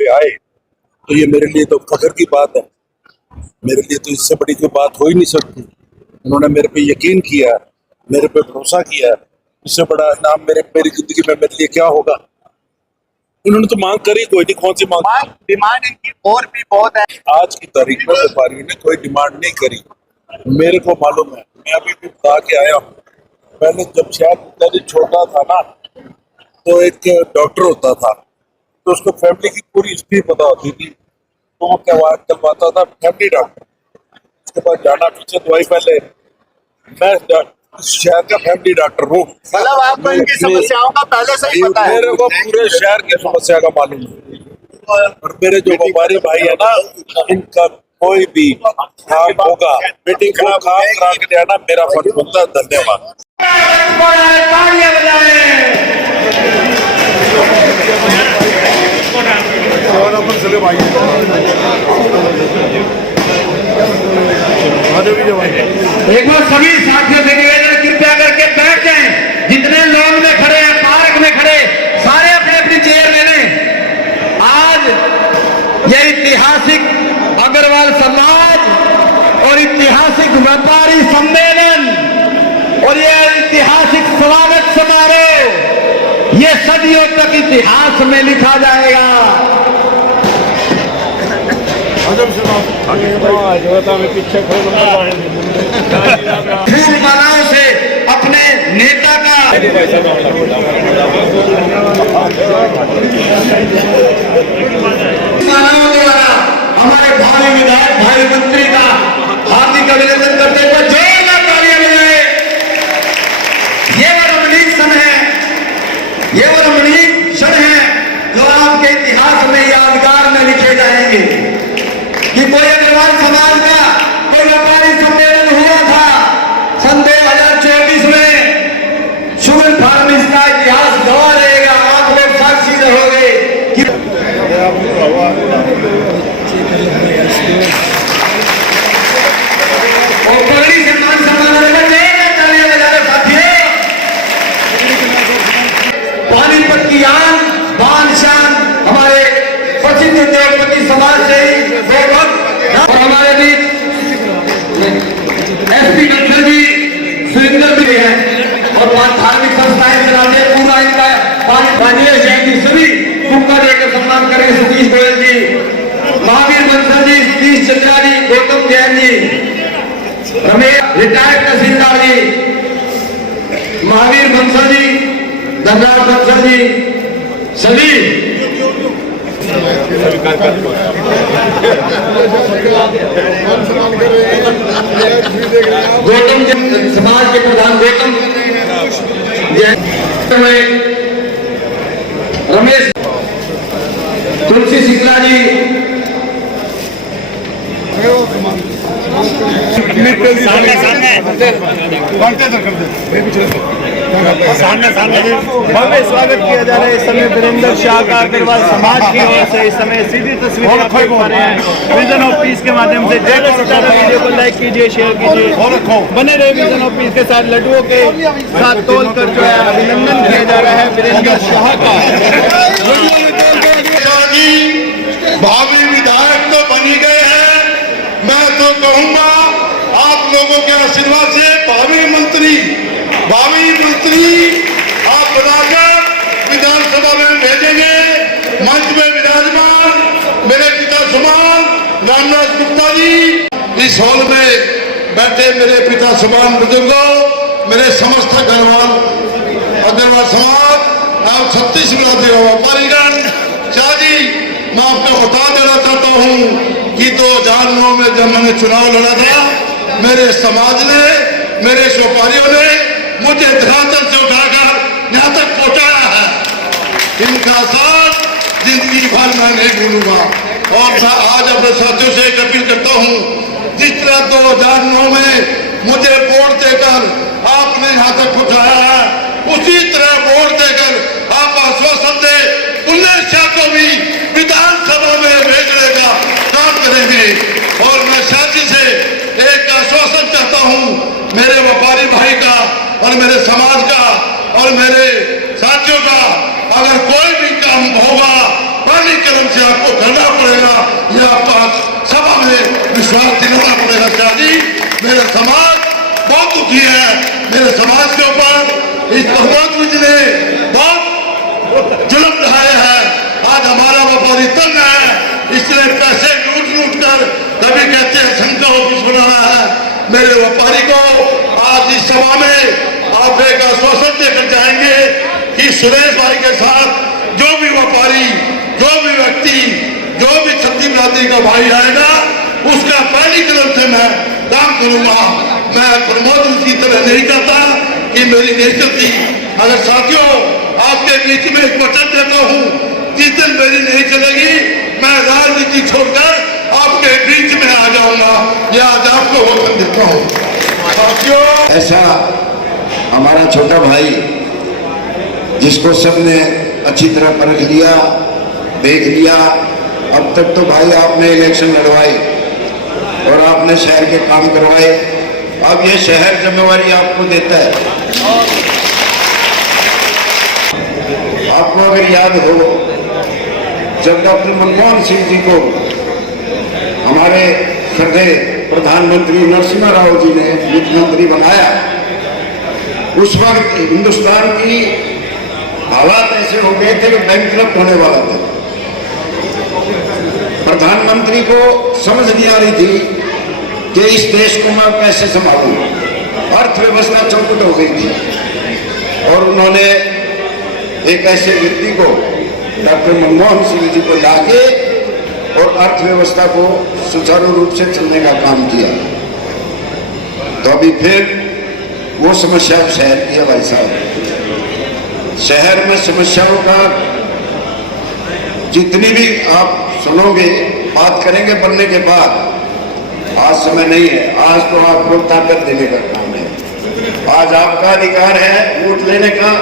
पे आए तो ये मेरे लिए तो फख्र की बात है। मेरे लिए तो इससे बड़ी कोई बात हो ही नहीं सकती। उन्होंने मेरे पे यकीन किया, मेरे पे भरोसा किया, इससे बड़ा इनाम मेरी जिंदगी में मेरे लिए क्या होगा। उन्होंने तो मांग करी, कोई नहीं, कौन सी मांग, डिमांड इनकी और भी बहुत है। आज की तारीख में व्यापारी ने कोई डिमांड नहीं करी। मेरे को मालूम है, मैं अभी भी बता के आया हूँ। पहले जब शायद छोटा था ना, तो एक डॉक्टर होता था, तो उसको फैमिली की पूरी हिस्ट्री पता होती थी, तो वो क्या करवाता था, फैमिली डॉक्टर। उसके पास जाना, पीछे दवाई पहले। मैं शहर का फैमिली डॉक्टर हूँ, मतलब आपको इनकी समस्याओं का पहले से ही पता है। मेरे को पूरे शहर की समस्या का मालूम है। और मेरे जो व्यापारी भाई है ना, इनका कोई भी काम होगा, मीटिंग को काम करा के देना मेरा फर्ज बनता है। धन्यवाद। एक बार सभी साथियों से निवेदन, कृपया करके बैठ जाएं। जितने लोग में खड़े हैं, पार्क में खड़े, सारे अपनी अपनी चेयर ले लें। आज ये ऐतिहासिक अग्रवाल समाज और ऐतिहासिक व्यापारी सम्मेलन और ये ऐतिहासिक स्वागत समारोह, ये सदियों तक इतिहास में लिखा जाएगा। फूलमालाओं से अपने नेता का मालाओं द्वारा हमारे भावी विधायक, भावी मंत्री का हार्दिक अभिनंदन करते हुए जोरदार तालियां बजाएं। ये वो रमणीक क्षण है, ये वो रमणीक क्षण है जो आपके इतिहास में, यादगार में लिखे जाएंगे कि कोई अग्रवाल समाज का कोई व्यापारी सम्मेलन हुआ था सन 2024 में। शुगर फार्मिस का इतिहास गवाह रहेगा, आप लोग साक्षी रहोगे कि और पगड़ी से मान सम्मान तालियां बजा रहे साथियों। पानीपत की आन बान शान हमारे प्रसिद्ध उद्योगपति समाज से और हमारे बीच एसपी नक्सल जी, सुरेंद्र भी है और धार्मिक संस्थाएं चलाते पूरा इनका माननीय जयंती सभी तुमका देकर सम्मान करेंगे। सतीश गोयल जी, महावीर बंसल जी, सतीश चंद्रा जी, गौतम जैन जी, रमेश रिटायर्ड तहसीलदार जी, महावीर बंसल जी, धनराज बंसल जी, सभी गौतम समाज के प्रधान गौतम रमेश, तुलसी सिंगला जी, भव्य स्वागत किया जा रहा है। इस समय वीरेंद्र शाह का अग्रवाल समाज की ओर से इस समय सीधी तस्वीरें आप देख पा रहे हैं विजन ऑफ पीस के माध्यम से। जय सीताराम वीडियो को लाइक कीजिए, शेयर कीजिए, बने रहे विजन ऑफ पीस के साथ। लड्डुओं के साथ तोल कर जो है अभिनंदन किया जा रहा है वीरेंद्र शाह का। भावी विधायक तो बनी गए हैं, मैं तो कहूंगा आप लोगों के आशीर्वाद से भावी मंत्री आप बनाकर विधानसभा में भेजेंगे। मंच में विराजमान मेरे पिता समान रामनाथ गुप्ता जी, इस हॉल में बैठे मेरे पिता समान बुजुर्गों, मेरे समस्त अग्रवाल समाज और छत्तीसगढ़ व्यापारीगण, शादी मैं आपको बता देना चाहता हूँ कि 2009 में जब मैंने चुनाव लड़ा था, मेरे समाज ने, मेरे व्यापारियों ने मुझे धरातल से उठाकर यहाँ तक पहुँचाया है। इनका साथ जिंदगी भर मैं नहीं भूलूंगा। और मैं आज अपने साथियों से एक अपील करता हूँ, जिस तरह 2009 में मुझे वोट देकर आपने यहाँ तक पहुँचाया है, उसी तरह वोट देकर आप आश्वासन दे बुल्ले शाह को भी विधानसभा में भेजने का काम करेंगे। और मैं साथी से एक आश्वासन चाहता हूँ, मेरे व्यापारी भाई का और मेरे समाज का और मेरे साथियों का, अगर कोई भी काम होगा पानी कर्म लगन से आपको करना पड़ेगा, ये आपका सभा में विश्वास दिलाना पड़ेगा। शाह जी, मेरे समाज बहुत दुखी है, मेरे समाज के ऊपर इस प्रमोद विज ने बहुत जुल्म ढाए हैं। आज हमारा व्यापारी तंग है, इसलिए पैसे लूट कर कभी कहते हैं शंकर ऑफिस बनाना है। मेरे व्यापारी को आज इस सभा में आप एक आश्वासन देकर जाएंगे कि सुरेश भाई के साथ जो भी व्यापारी, जो भी व्यक्ति, जो भी क्षत्रिय बिरादरी का भाई आएगा, उसका पहली कदम से मैं काम करूंगा। मैं प्रमोद की तरह नहीं करता कि मेरी नहीं चलती। अगर साथियों, आपके बीच में एक वचन देता हूं, जिस दिन मेरी नहीं चलेगी, मैं राजनीति छोड़कर आपके बीच में आ जाऊंगा। यह आज आपको वचन देता हूं। साथियों, ऐसा हमारा छोटा भाई जिसको सबने अच्छी तरह परख लिया, देख लिया। अब तक तो भाई आपने इलेक्शन लड़वाई और आपने शहर के काम करवाए, अब ये शहर जिम्मेवारी आपको देता है। आपको अगर याद हो, जब डॉक्टर मनमोहन सिंह जी को हमारे श्रद्धेय प्रधानमंत्री नरसिम्हा राव जी ने मुख्यमंत्री बनाया, उस वक्त हिंदुस्तान की हालात ऐसे हो गए थे कि बैंकक्रप्ट होने वाला था। प्रधानमंत्री को समझ नहीं आ रही थी कि इस देश को मैं कैसे संभालूं। अर्थव्यवस्था चौपट हो गई थी और उन्होंने एक ऐसे व्यक्ति को, डॉक्टर मनमोहन सिंह जी को लाके और अर्थव्यवस्था को सुचारू रूप से चलने का काम किया। तो अभी फिर वो समस्या शहर की है भाई साहब। शहर में समस्याओं का जितनी भी आप सुनोगे, बात करेंगे बनने के बाद, आज समय नहीं है। आज तो आपको ताकत देने का काम है। आज आपका अधिकार है वोट लेने का,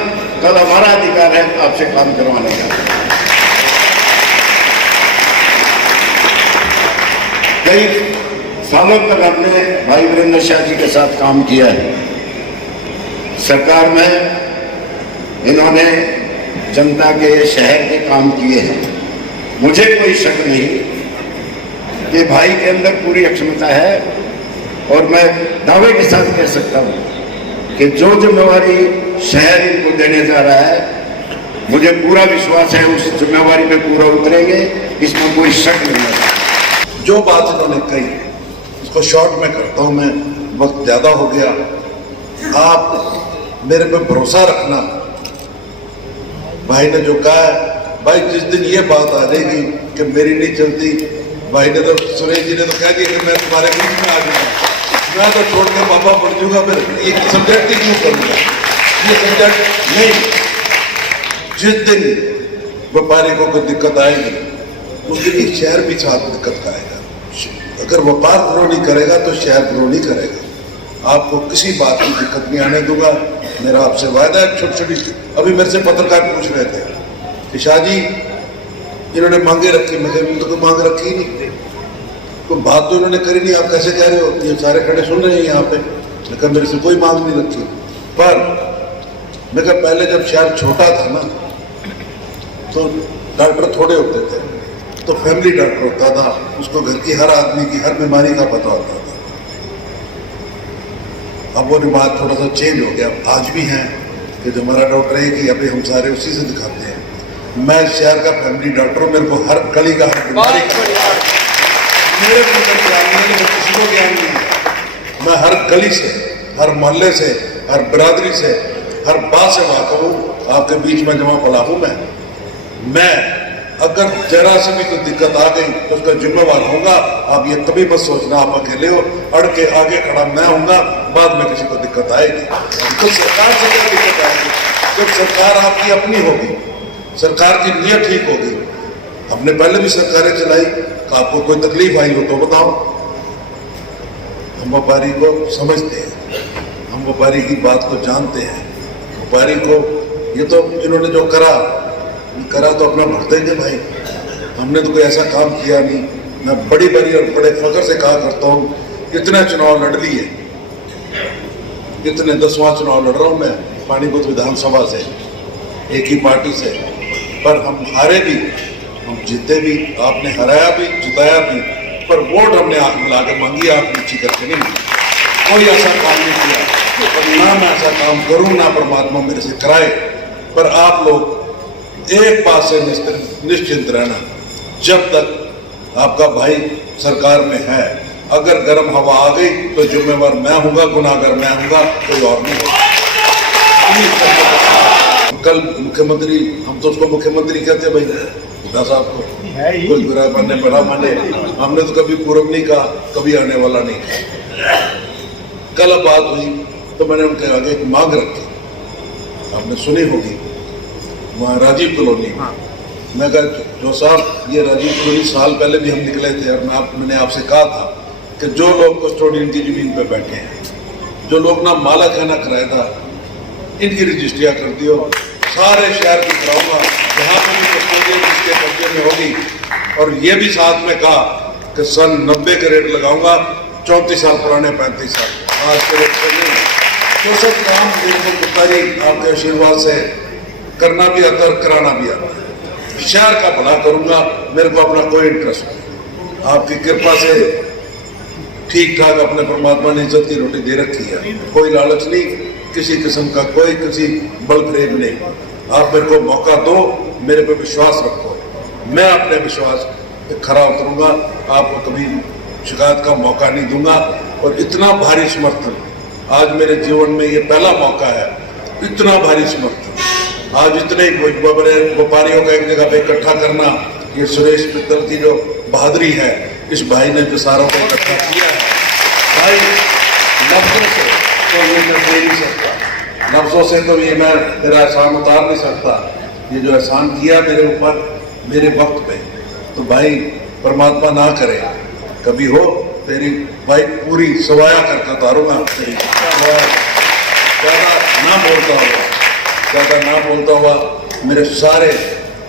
कल हमारा अधिकार है आपसे काम करवाने का। कई सालों तक हमने भाई वीरेंद्र शाह जी के साथ काम किया है। सरकार में इन्होंने जनता के, शहर के काम किए हैं। मुझे कोई शक नहीं कि भाई के अंदर पूरी क्षमता है और मैं दावे के साथ कह सकता हूं कि जो जिम्मेवारी शहर इनको देने जा रहा है, मुझे पूरा विश्वास है उस जिम्मेवारी में पूरा उतरेंगे, इसमें कोई शक नहीं है। जो बात इन्होंने कही उसको शॉर्ट में करता हूं मैं, वक्त ज्यादा हो गया। आप मेरे पे भरोसा रखना। भाई ने जो कहा है, भाई जिस दिन ये बात आ जाएगी कि मेरी नहीं चलती, भाई ने तो, सुरेश जी ने तो कह दिया कि मैं तुम्हारे बीच में आ जाऊंगा, मैं तो छोड़ के पापा पड़ जाऊंगा, फिर ये सब्जेक्ट ही क्यों करूंगा, ये सब्जेक्ट नहीं। जिस दिन व्यापारी को कोई दिक्कत आएगी, उस दिन ये शहर भी साथ दिक्कत का आएगा। अगर व्यापार ग्रो नहीं करेगा तो शहर ग्रो नहीं करेगा। आपको किसी बात की दिक्कत नहीं आने दूंगा। मेरा आपसे वायदा है। छोटी छोटी, अभी मेरे से पत्रकार पूछ रहे थे कि शाह जी इन्होंने मांगे रखी, मैं तो कोई मांग रखी ही नहीं, कोई बात तो इन्होंने करी नहीं, आप कैसे कह रहे हो? ये सारे खड़े सुन रहे हैं यहाँ पे। मैं कहा मेरे से कोई मांग नहीं रखी। पर मैं कहा पहले जब शहर छोटा था ना, तो डॉक्टर थोड़े होते थे, तो फैमिली डॉक्टर होता था, उसको घर की हर आदमी की हर बीमारी का पता होता था। अब वो रिवाज थोड़ा सा चेंज हो गया। आज भी हैं कि जो हमारा डॉक्टर है कि अभी हम सारे उसी से दिखाते हैं। मैं शहर का फैमिली डॉक्टर हूँ, मेरे को हर गली का, हर बीमारी का मेरे को ज्ञान नहीं है, किसी को ज्ञान नहीं है। मैं हर गली से, हर मोहल्ले से, हर बिरादरी से, हर बात से वाकिफ हूँ। आपके बीच में जमा पला हूँ मैं अगर जरा से भी कोई दिक्कत आ गई तो उसका जिम्मेवार होगा। आप ये कभी मत सोचना आप अकेले हो, अड़ के आगे खड़ा मैं हूँगा, बाद में किसी को दिक्कत आएगी तो सरकार से क्या दिक्कत आएगी? जब सरकार आपकी अपनी होगी, सरकार की नीयत ठीक होगी। हमने पहले भी सरकारें चलाई, आपको कोई तकलीफ आई हो तो बताओ। हम व्यापारी को समझते हैं, हम व्यापारी की बात को जानते हैं। व्यापारी को ये तो इन्होंने जो करा तो अपना भर देंगे भाई। हमने तो कोई ऐसा काम किया नहीं। मैं बड़ी बड़ी और बड़े फख्र से कहा करता हूँ, कितने चुनाव लड़ लिए, कितने 10वां चुनाव लड़ रहा हूँ मैं पानीपत विधानसभा से, एक ही पार्टी से, पर हम हारे भी हम जीते भी, आपने हराया भी, जिताया भी, पर वोट हमने आंख मिला के मांगी, आंख नीची करके नहीं मांगी। कोई ऐसा काम नहीं किया और ना मैं ऐसा काम करूं, ना परमात्मा मेरे से कराए। पर आप लोग एक बात से निश्चिंत रहना, जब तक आपका भाई सरकार में है, अगर गर्म हवा आ गई तो जिम्मेवार मैं हूंगा, गुनाहगार मैं हूंगा, कोई और नहीं होगा। कल मुख्यमंत्री, हम तो उसको मुख्यमंत्री कहते भाई खुदा साहब को, कोई बुरा माने बड़ा माने, हमने तो कभी पूर्व नहीं कहा, कभी आने वाला नहीं कहा। कल बात हुई तो मैंने उनके आगे एक मांग रखी, आपने सुनी होगी, वहाँ राजीव कॉलोनी। मैं कहा जो साहब, ये राजीव कॉलोनी साल पहले भी हम निकले थे और मैंने आपसे कहा था कि जो लोग कस्टोडियन की जमीन पे बैठे हैं, जो लोग ना मालक है ना किराएदार, इनकी रजिस्ट्रियाँ कर दियो, सारे शहर की कराऊंगा, जहाँ पर भी कस्टोडियन जिसके कब्जे में होगी। और ये भी साथ में कहा कि सन 90 के रेट लगाऊंगा, 34 साल पुराने 35 साल आज के रेट से नहीं। तो सब काम बिल्कुल गुप्ता जी आपके आशीर्वाद से करना भी आता है, कराना भी आता है। शहर का भला करूंगा, मेरे को अपना कोई इंटरेस्ट नहीं। आपकी कृपा से ठीक ठाक अपने परमात्मा ने इज्जत की रोटी दे रखी है, कोई लालच नहीं, किसी किस्म का कोई किसी बल प्रेम नहीं। आप मेरे को मौका दो, मेरे पे विश्वास रखो, मैं अपने विश्वास पे खरा उतरूंगा, आपको कभी शिकायत का मौका नहीं दूंगा। और इतना भारी समर्थन आज मेरे जीवन में ये पहला मौका है, इतना भारी समर्थन आज इतने बड़े व्यापारियों का एक जगह पे इकट्ठा करना, ये सुरेश मित्तल की जो बहादुरी है, इस भाई ने जो सारों को इकट्ठा किया है, भाई लफ्जों से तो ये मैं दे नहीं सकता, लफ्जों से तो ये मैं तेरा एहसान उतार नहीं सकता। ये जो एहसान किया मेरे ऊपर मेरे वक्त पे, तो भाई परमात्मा ना करे कभी हो तेरी भाई पूरी सवाया करके उतारूंगा। ज़्यादा ना बोलता हुआ मेरे सारे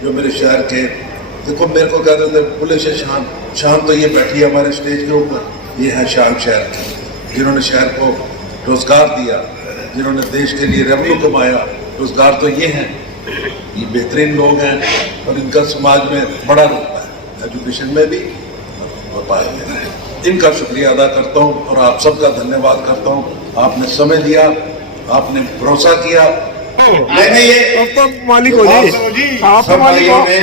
जो मेरे शहर के, देखो मेरे को कहते थे पुलिस से शान तो ये बैठी है हमारे स्टेज के ऊपर, ये है शान शहर की, जिन्होंने शहर को रोजगार दिया, जिन्होंने देश के लिए रेवेन्यू कमाया, रोजगार तो ये हैं, ये बेहतरीन लोग हैं और इनका समाज में बड़ा रुतबा है, एजुकेशन में भी और पाया गया है। इनका शुक्रिया अदा करता हूँ और आप सबका धन्यवाद करता हूँ। आपने समय दिया, आपने भरोसा किया। मैंने ये तो मालिक हो जी, आप तो सब मालिक हो। भाइयों ने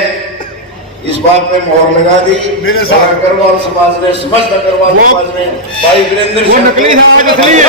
इस बात पे मोहर लगा दी, मेरे साथ अग्रवाल समाज ने, समस्त अग्रवाल समाज ने, भाई वीरेंद्र वो नकली था, आज असली है।